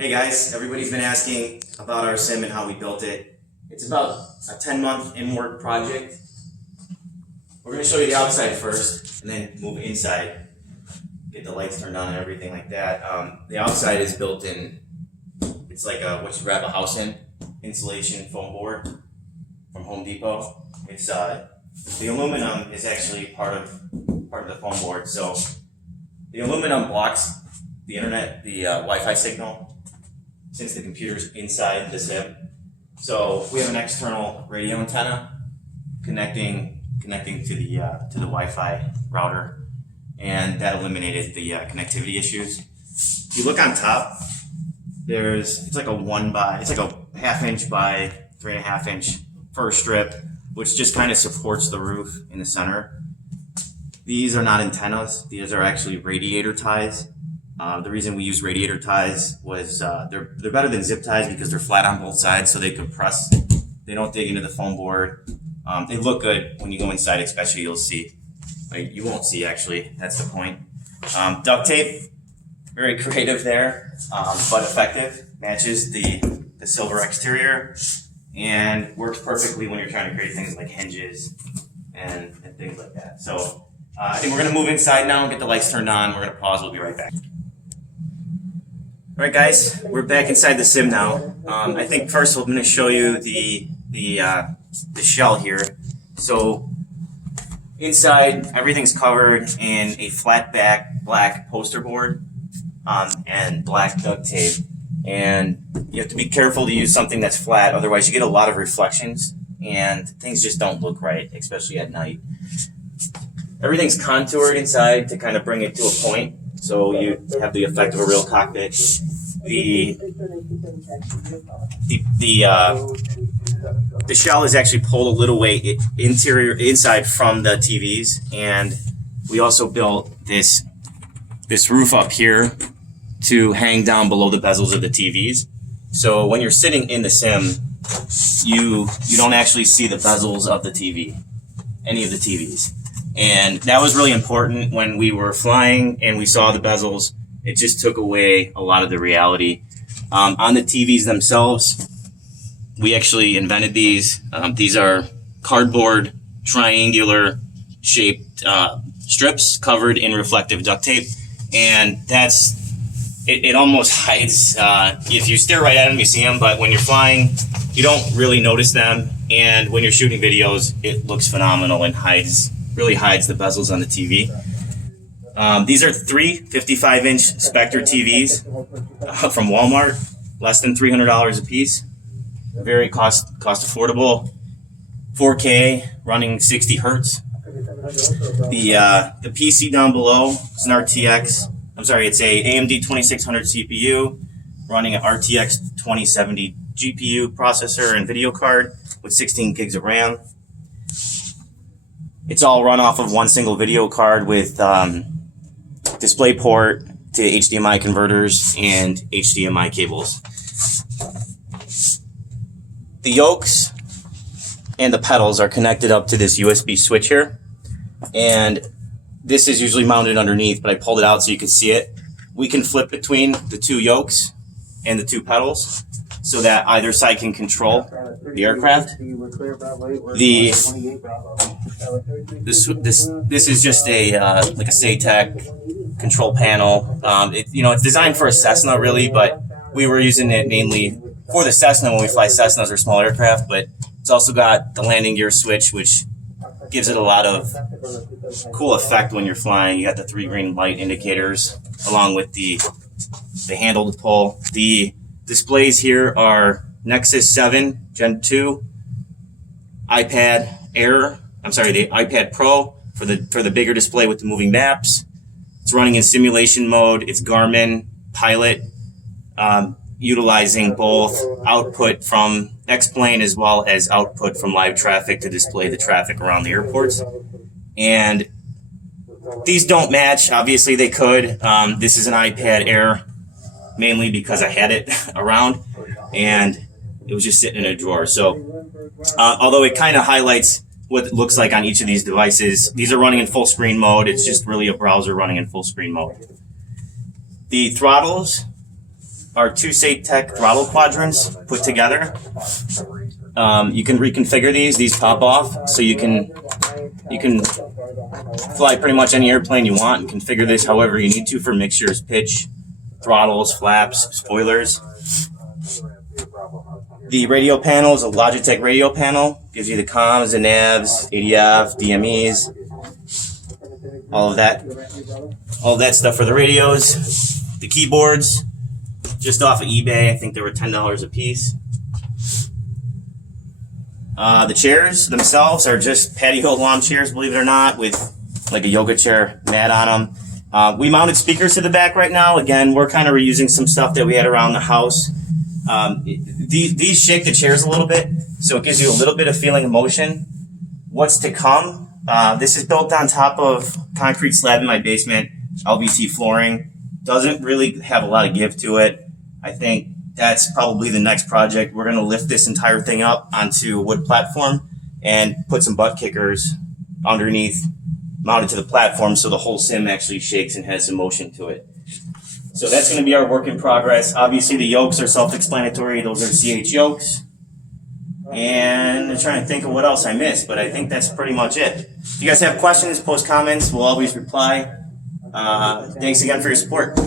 Hey guys, everybody's been asking about our sim and how we built it. It's about a 10-month in-work project. We're going to show you the outside first and then move inside, get the lights turned on and everything like that. The outside is built in, it's like what you grab a house in, insulation foam board from Home Depot. It's the aluminum is actually part of the foam board. So the aluminum blocks the internet, the Wi-Fi signal, since the computer's inside the sim. So we have an external radio antenna connecting to the Wi-Fi router, and that eliminated the connectivity issues. If you look on top, it's like a half-inch by 3.5-inch fur strip, which just kind of supports the roof in the center. These are not antennas; these are actually radiator ties. The reason we use radiator ties was they're better than zip ties because they're flat on both sides, so they compress. They don't dig into the foam board. They look good when you go inside, especially you'll see. You won't see actually. That's the point. Duct tape, very creative there, but effective. Matches the silver exterior and works perfectly when you're trying to create things like hinges and things like that. So I think we're going to move inside now and get the lights turned on. We're going to pause. We'll be right back. All right, guys, we're back inside the sim now. I think first I'm going to show you the shell here. So inside, everything's covered in a flat back black poster board and black duct tape. And you have to be careful to use something that's flat, otherwise you get a lot of reflections and things just don't look right, especially at night. Everything's contoured inside to kind of bring it to a point, so you have the effect of a real cockpit. The shell is actually pulled a little way inside from the TVs, and we also built this roof up here to hang down below the bezels of the TVs. So when you're sitting in the sim, you don't actually see the bezels of the TV, any of the TVs. And that was really important when we were flying and we saw the bezels. It just took away a lot of the reality. On the TVs themselves, we actually invented these. These are cardboard, triangular shaped strips covered in reflective duct tape. And it almost hides, if you stare right at them, you see them, but when you're flying, you don't really notice them. And when you're shooting videos, it looks phenomenal and really hides the bezels on the TV. These are three 55-inch Spectre TVs from Walmart, less than $300 a piece. Very cost affordable. 4K, running 60 hertz. The PC down below is an it's a AMD 2600 CPU running an RTX-2070 GPU processor and video card with 16 gigs of RAM. It's all run off of one single video card with display port to HDMI converters and HDMI cables. The yokes and the pedals are connected up to this USB switch here, and this is usually mounted underneath, but I pulled it out so you can see it. We can flip between the two yokes and the two pedals so that either side can control the aircraft. This is just like a siatek control panel. It's designed for a Cessna really, but we were using it mainly for the Cessna when we fly Cessnas or small aircraft. But it's also got the landing gear switch, which gives it a lot of cool effect when you're flying. You got the 3 green light indicators along with the handle to pull. The displays here are Nexus 7 Gen 2, iPad Air. The iPad Pro for the bigger display with the moving maps. It's running in simulation mode. It's Garmin Pilot, utilizing both output from X-Plane as well as output from live traffic to display the traffic around the airports. And these don't match. Obviously they could. This is an iPad Air, mainly because I had it around and it was just sitting in a drawer. So although it kind of highlights what it looks like on each of these devices, these are running in full screen mode. It's just really a browser running in full screen mode. The throttles are two siatek throttle quadrants put together. You can reconfigure these pop off, so you can fly pretty much any airplane you want and configure this however you need to for mixtures, pitch, throttles, flaps, spoilers. The radio panel is a Logitech radio panel. Gives you the comms, the navs, ADF, DMEs, all of that stuff for the radios. The keyboards, just off of eBay, I think they were $10 a piece. The chairs themselves are just patio lawn chairs, believe it or not, with like a yoga chair mat on them. We mounted speakers to the back right now. Again, we're kind of reusing some stuff that we had around the house. These shake the chairs a little bit, so it gives you a little bit of feeling of motion. What's to come? This is built on top of concrete slab in my basement, LVT flooring. Doesn't really have a lot of give to it. I think that's probably the next project. We're going to lift this entire thing up onto a wood platform and put some butt kickers underneath, mounted to the platform, so the whole sim actually shakes and has some motion to it. So that's going to be our work in progress. Obviously, the yokes are self-explanatory. Those are CH yokes. And I'm trying to think of what else I missed, but I think that's pretty much it. If you guys have questions, post comments. We'll always reply. Thanks again for your support.